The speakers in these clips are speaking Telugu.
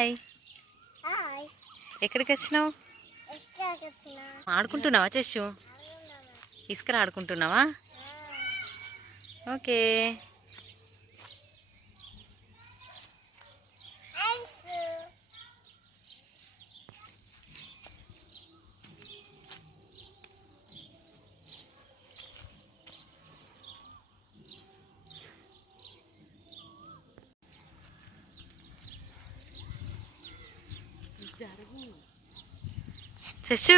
హాయ్. ఎక్కడికి వచ్చినావు? ఆడుకుంటున్నావా చెస్సు? ఇసుకలు ఆడుకుంటున్నావా? ఓకే. చెస్సు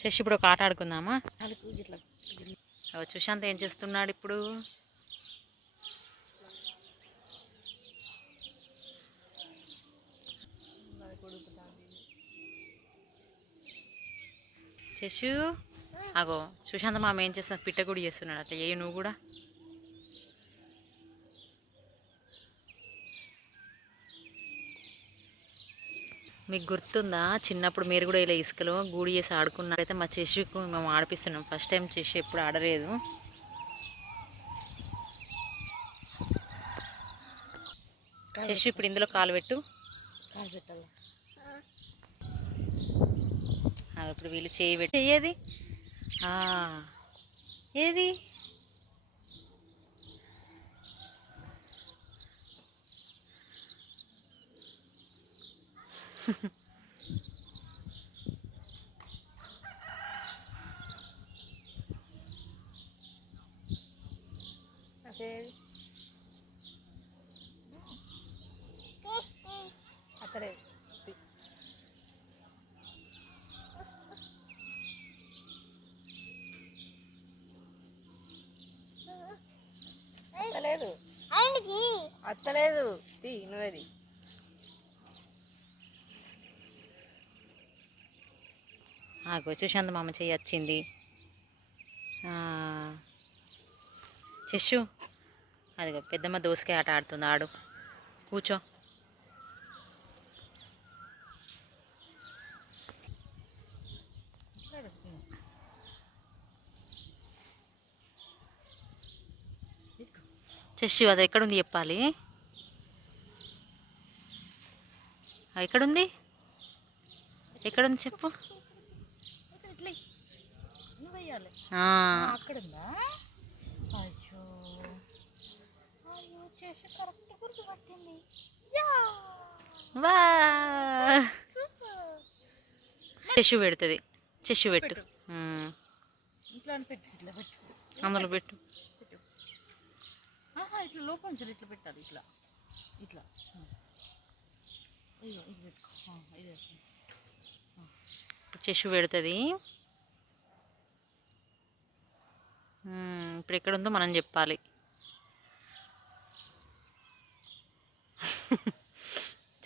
చెస్ ఇప్పుడు ఒక ఆట ఆడుకుందామా? సుశాంత్ ఏం చేస్తున్నాడు ఇప్పుడు? చెస్సు అగో సుశాంత్ మామ ఏం చేస్తున్నాడు? పిట్ట కూడా చేస్తున్నాడు. అట్లా ఏ నువ్వు కూడా. మీకు గుర్తుందా చిన్నప్పుడు మీరు కూడా ఇలా ఇసుకలో గూడి చేసి ఆడుకున్నారైతే మా చెస్సుకు మేము ఆడిపిస్తున్నాం. ఫస్ట్ టైం చెస్సు ఎప్పుడు ఆడలేదు. చెస్సు ఇప్పుడు ఇందులో కాలు పెట్టు. కాలు పెట్టాలి. ఇప్పుడు వీళ్ళు చేయి పెట్టి ఏది ఏది అక్కడే అత్తలేదు నువ్వేది. సుశాంత్ మామ చెయ్యి వచ్చింది. చెస్సు అదిగో పెద్దమ్మ దోసకాయ ఆట ఆడుతుంది. ఆడు కూర్చో. చెస్సు అది ఎక్కడుంది చెప్పాలి. ఎక్కడుంది ఎక్కడుంది చెప్పు. చెస్సు పెడుతుంది. చెస్సు పెట్టు. అందులో పెట్టు. ఇట్లా లోపల నుంచి ఇట్లా పెట్టాలి. ఇట్లా ఇట్లా చెస్సు పెడుతుంది. ఇప్పుడు ఎక్కడుందో మనం చెప్పాలి.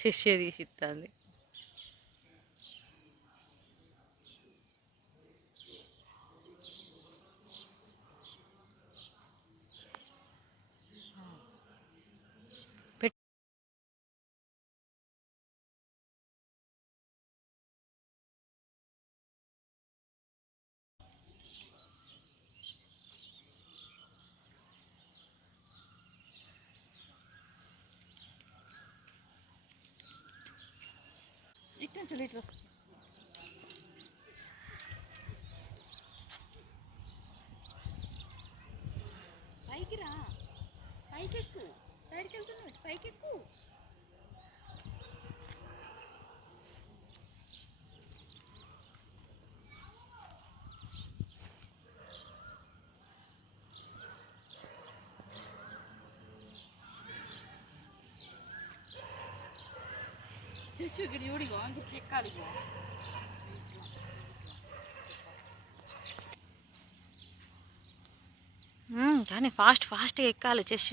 చెస్సు తీసి ఇస్తుంది. ఇట్లా పైకి రా. పైకెక్కు. సైడ్కి వెళ్తున్నావు. పైకెక్కు. కానీ ఫాస్ట్గా ఎక్కాలి చెస్.